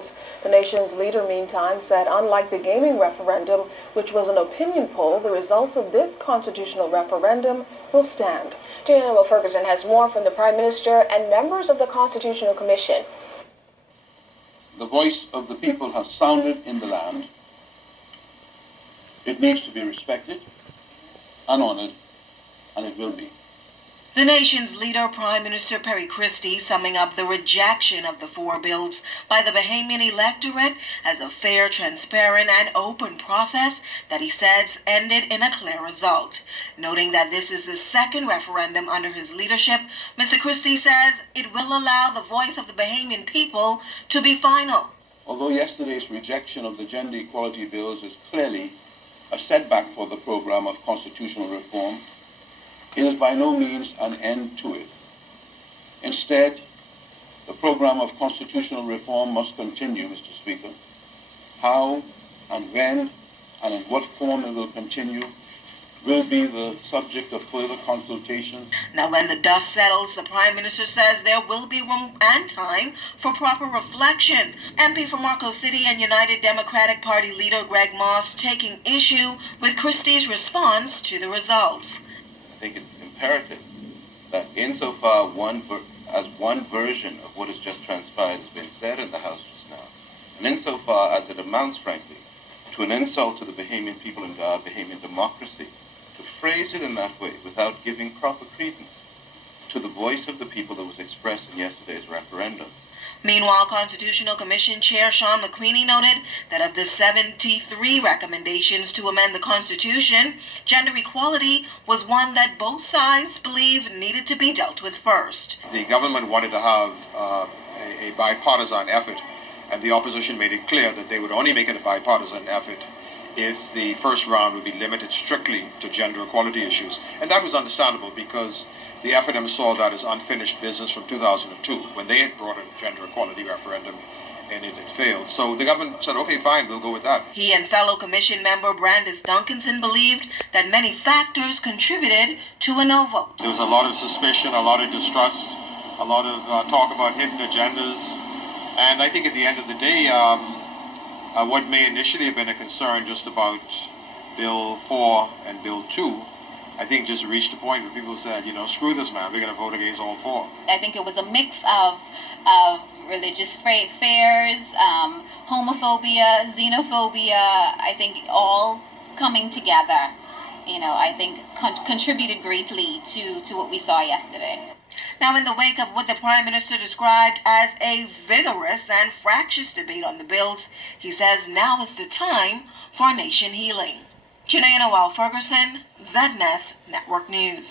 bills. The nation's leader, meantime, said unlike the gaming referendum, which was an opinion poll, the results of this constitutional referendum will stand. Juliana Will Ferguson has more from the Prime Minister and members of the Constitutional Commission. The voice of the people has sounded in the land. It needs to be respected and honored, and it will be. The nation's leader, Prime Minister Christie, summing up the rejection of the 4 bills by the Bahamian electorate as a fair, transparent, and open process that he says ended in a clear result. Noting that this is the second referendum under his leadership, Mr. Christie says it will allow the voice of the Bahamian people to be final. Although yesterday's rejection of the gender equality bills is clearly a setback for the program of constitutional reform, it is by no means an end to it. Instead, the program of constitutional reform must continue, Mr. Speaker. How and when and in what form it will continue will be the subject of further consultation. Now, when the dust settles, the Prime Minister says there will be room and time for proper reflection. MP for Marco City and United Democratic Party leader Greg Moss taking issue with Christie's response to the results. I think it's imperative that insofar as one version of what has just transpired has been said in the House just now, and insofar as it amounts, frankly, to an insult to the Bahamian people and our Bahamian democracy, to phrase it in that way without giving proper credence to the voice of the people that was expressed in yesterday's referendum. Meanwhile, Constitutional Commission Chair Sean McQueenie noted that of the 73 recommendations to amend the Constitution, gender equality was one that both sides believe needed to be dealt with first. The government wanted to have a bipartisan effort, and the opposition made it clear that they would only make it a bipartisan effort if the first round would be limited strictly to gender equality issues. And that was understandable because the FNM saw that as unfinished business from 2002 when they had brought in a gender equality referendum and it had failed. So the government said, okay, fine, we'll go with that. He and fellow commission member Brandis Duncanson believed that many factors contributed to a no vote. There was a lot of suspicion, a lot of distrust, a lot of talk about hidden agendas. And I think at the end of the day, what may initially have been a concern just about Bill 4 and Bill 2, I think just reached a point where people said, screw this, man, we're going to vote against all 4. I think it was a mix of religious fears, homophobia, xenophobia, I think all coming together, I think contributed greatly to what we saw yesterday. Now, in the wake of what the Prime Minister described as a vigorous and fractious debate on the bills, he says now is the time for nation healing. Juliana Will Ferguson, ZNS Network News.